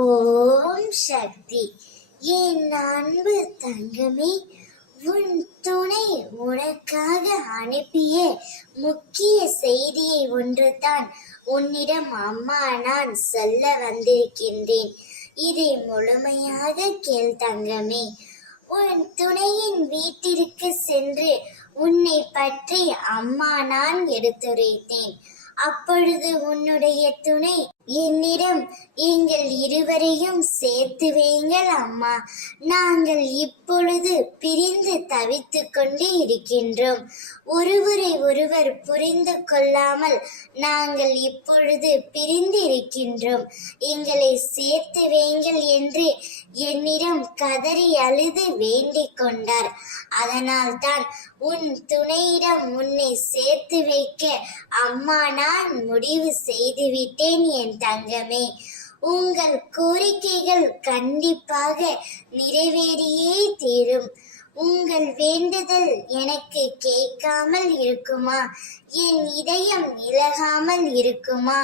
ஓம் சக்தி. என் அன்பு தங்கமே, உன் துணை உனக்காக அனுப்பிய முக்கிய செய்தியை ஒன்றுதான் உன்னிடம் அம்மா நான் சொல்ல வந்திருக்கின்றேன். இதை முழுமையாக கேள் தங்கமே. உன் துணையின் வீட்டிற்கு சென்று உன்னை பற்றி அம்மா நான் எடுத்துரைத்தேன். அப்பொழுது உன்னுடைய துணை என்னிடம், எங்கள் இருவரையும் சேர்த்து வையுங்கள் அம்மா, நாங்கள் இப்பொழுது பிரிந்து தவித்துக் கொண்டு இருக்கின்றோம். ஒருவரை ஒருவர் புரிந்து கொள்ளாமல் நாங்கள் இப்பொழுது பிரிந்து இருக்கின்றோம். எங்களை சேர்த்து வையுங்கள் என்று என்னிடம் கதறி அழுது வேண்டிக் கொண்டார். அதனால் தான் உன் துணையிடம் உன்னை சேர்த்து வைக்க அம்மா நான் முடிவு செய்துவிட்டேன் என் தங்கமே. உங்கள் கோரிக்கைகள் கண்டிப்பாக நிறைவேறியே தீரும். உங்கள் வேண்டுதல் எனக்கு கேட்காமல் இருக்குமா? என் இதயம் இலகாமல் இருக்குமா?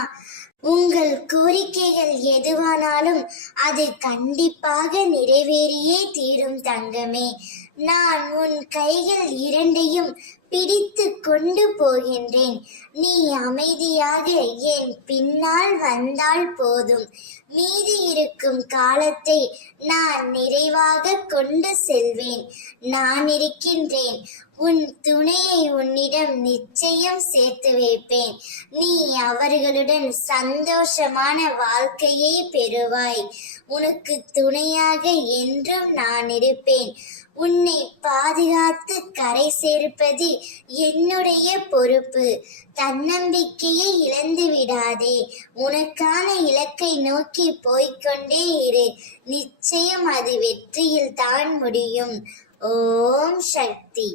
உங்கள் கோரிக்கைகள் எதுவானாலும் அது கண்டிப்பாக நிறைவேறியே தீரும் தங்கமே. நான் உன் கைகள் இரண்டையும் பிடித்து கொண்டு போகின்றேன். நீ அமைதியாக என் பின்னால் வந்தால் போதும். மீதி இருக்கும் காலத்தை நான் நிறைவாக கொண்டு செல்வேன். நான் இருக்கின்றேன். உன் துணையை உன்னிடம் நிச்சயம் சேர்த்து வைப்பேன். நீ அவர்களுடன் சந்தோஷமான வாழ்க்கையை பெறுவாய். உனக்கு துணையாக என்றும் நான் இருப்பேன். உன்னை பாதுகாத்து கரை சேர்ப்பது என்னுடைய பொறுப்பு. தன்னம்பிக்கையை இழந்து விடாதே. உனக்கான இலக்கை நோக்கி போய்கொண்டே இரு. நிச்சயம் அது வெற்றியில் தான் முடியும். ஓம் சக்தி.